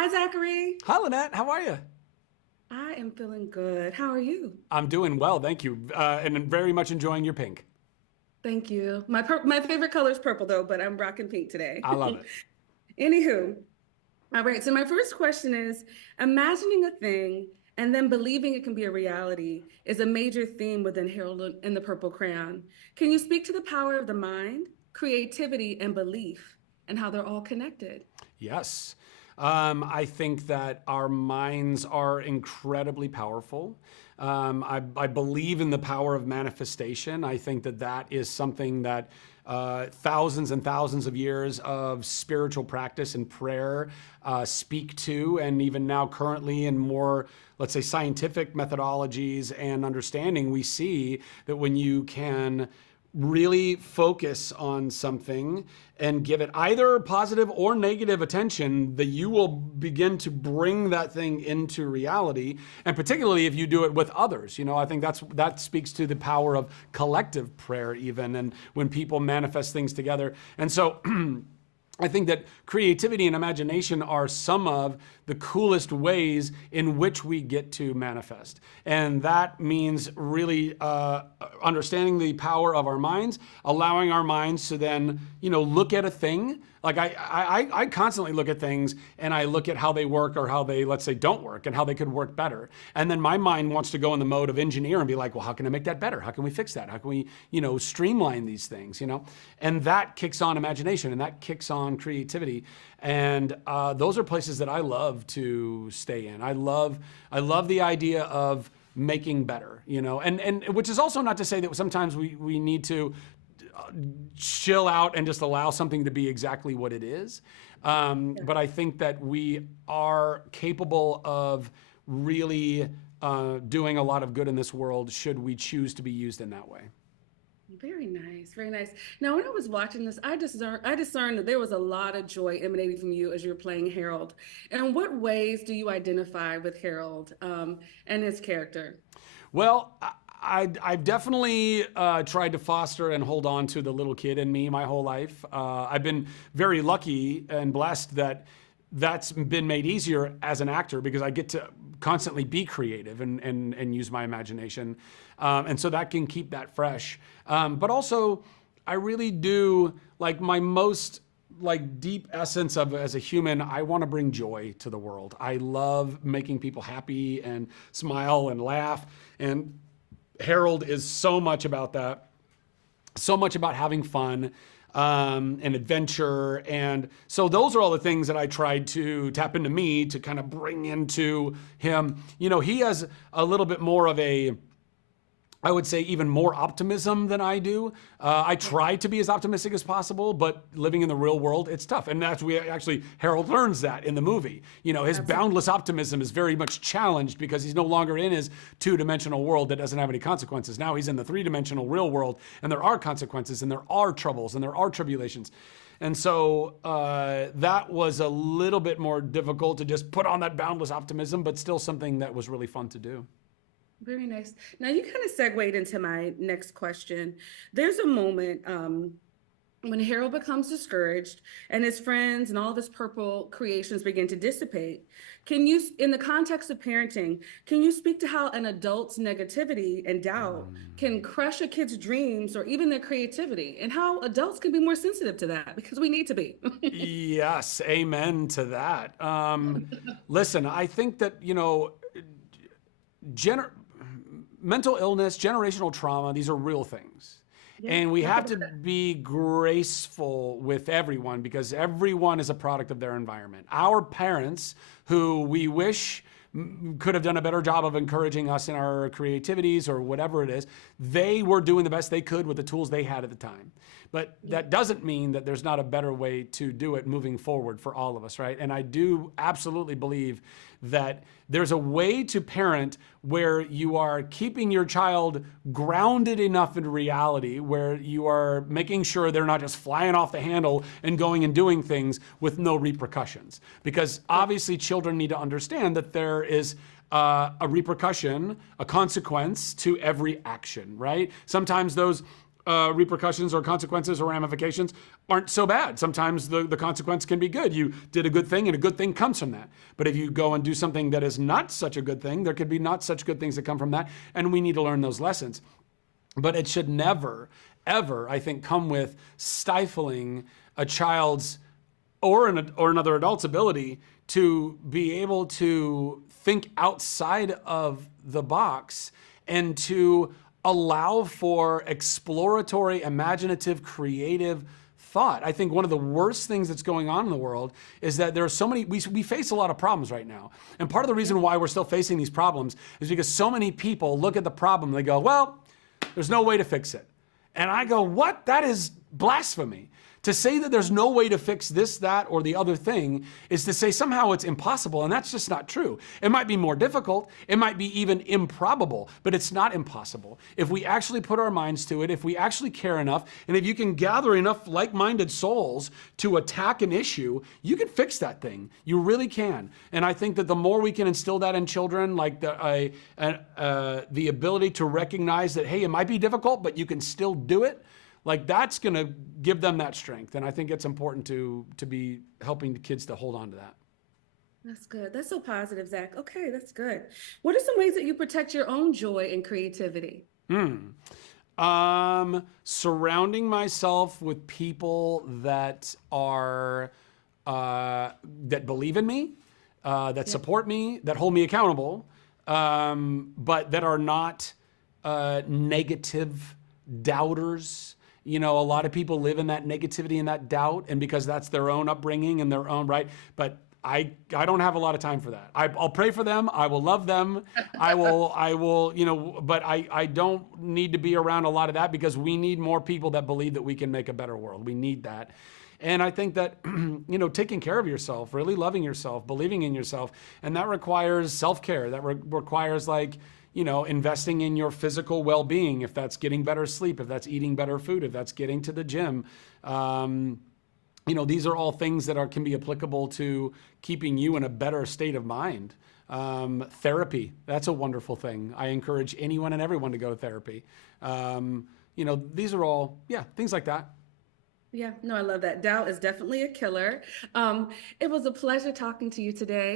Hi, Zachary. Hi, Lynnette. How are you? I am feeling good. How are you? I'm doing well, thank you, and I'm very much enjoying your pink. Thank you. My favorite color is purple though, but I'm rocking pink today. I love it. Anywho, all right. So my first question is, imagining a thing and then believing it can be a reality is a major theme within Harold and the Purple Crayon. Can you speak to the power of the mind, creativity, and belief, and how they're all connected? Yes. I think that our minds are incredibly powerful. I believe in the power of manifestation. I think that that is something that thousands and thousands of years of spiritual practice and prayer speak to, and even now, currently, in more, let's say, scientific methodologies and understanding, we see that when you can really focus on something and give it either positive or negative attention, that you will begin to bring that thing into reality. And particularly if you do it with others, I think that speaks to the power of collective prayer even, and when people manifest things together. And so I think that creativity and imagination are some of the coolest ways in which we get to manifest. And that means really understanding the power of our minds, allowing our minds to then, look at a thing. Like I constantly look at things and I look at how they work or how they, let's say, don't work and how they could work better. And then my mind wants to go in the mode of engineer and be like, well, how can I make that better? How can we fix that? How can we, streamline these things, And that kicks on imagination and that kicks on creativity. And those are places that I love to stay in. I love the idea of making better, and which is also not to say that sometimes we need to chill out and just allow something to be exactly what it is. But I think that we are capable of really doing a lot of good in this world should we choose to be used in that way. Very nice, very nice. Now, when I was watching this, I discerned that there was a lot of joy emanating from you as you're playing Harold. And in what ways do you identify with Harold and his character? Well, I've definitely tried to foster and hold on to the little kid in me my whole life. I've been very lucky and blessed that that's been made easier as an actor because I get to constantly be creative and use my imagination. And so that can keep that fresh. But also, I really do, like, my most deep essence of as a human, I want to bring joy to the world. I love making people happy and smile and laugh. And Harold is so much about that, so much about having fun and adventure. And so those are all the things that I tried to tap into me to kind of bring into him. He has a little bit more of I would say even more optimism than I do. I try to be as optimistic as possible, but living in the real world, it's tough. And Harold learns that in the movie. His boundless optimism is very much challenged because he's no longer in his two-dimensional world that doesn't have any consequences. Now he's in the three-dimensional real world, and there are consequences, and there are troubles, and there are tribulations. And so that was a little bit more difficult to just put on that boundless optimism, but still something that was really fun to do. Very nice. Now, you kind of segued into my next question. There's a moment when Harold becomes discouraged and his friends and all of his purple creations begin to dissipate. In the context of parenting, can you speak to how an adult's negativity and doubt can crush a kid's dreams or even their creativity, and how adults can be more sensitive to that because we need to be? Yes, amen to that. Listen, I think that, mental illness, generational trauma, these are real things. Yeah, And we talk have about to that. be graceful with everyone because everyone is a product of their environment. Our parents, who we wish could have done a better job of encouraging us in our creativities or whatever it is, they were doing the best they could with the tools they had at the time. But that doesn't mean that there's not a better way to do it moving forward for all of us, right? And I do absolutely believe that there's a way to parent where you are keeping your child grounded enough in reality, where you are making sure they're not just flying off the handle and going and doing things with no repercussions. Because obviously children need to understand that there is a repercussion, a consequence to every action, right? Sometimes those repercussions or consequences or ramifications aren't so bad. Sometimes the consequence can be good. You did a good thing and a good thing comes from that. But if you go and do something that is not such a good thing, there could be not such good things that come from that. And we need to learn those lessons. But it should never, ever, I think, come with stifling a child's or another adult's ability to be able to think outside of the box and to allow for exploratory, imaginative, creative thought. I think one of the worst things that's going on in the world is that there are so many, we face a lot of problems right now. And part of the reason why we're still facing these problems is because so many people look at the problem and they go, well, there's no way to fix it. And I go, what? That is blasphemy. To say that there's no way to fix this, that, or the other thing is to say somehow it's impossible, and that's just not true. It might be more difficult, it might be even improbable, but it's not impossible. If we actually put our minds to it, if we actually care enough, and if you can gather enough like-minded souls to attack an issue, you can fix that thing. You really can. And I think that the more we can instill that in children, like the ability to recognize that, hey, it might be difficult, but you can still do it, like that's going to give them that strength. And I think it's important to be helping the kids to hold on to that. That's good. That's so positive, Zach. Okay, that's good. What are some ways that you protect your own joy and creativity? Surrounding myself with people that are, that believe in me, that support me, that hold me accountable, but that are not negative doubters. You know, a lot of people live in that negativity and that doubt, and because that's their own upbringing and their own right. But I don't have a lot of time for that. I'll pray for them. I will love them. I will, you know, but I don't need to be around a lot of that because we need more people that believe that we can make a better world. We need that. And I think that, you know, taking care of yourself, really loving yourself, believing in yourself, and that requires self-care. That requires like, you know, investing in your physical well-being, if that's getting better sleep, if that's eating better food, if that's getting to the gym. You know, these are all things that can be applicable to keeping you in a better state of mind. Therapy, that's a wonderful thing. I encourage anyone and everyone to go to therapy. You know, these are all, things like that. Yeah, no, I love that. Doubt is definitely a killer. It was a pleasure talking to you today.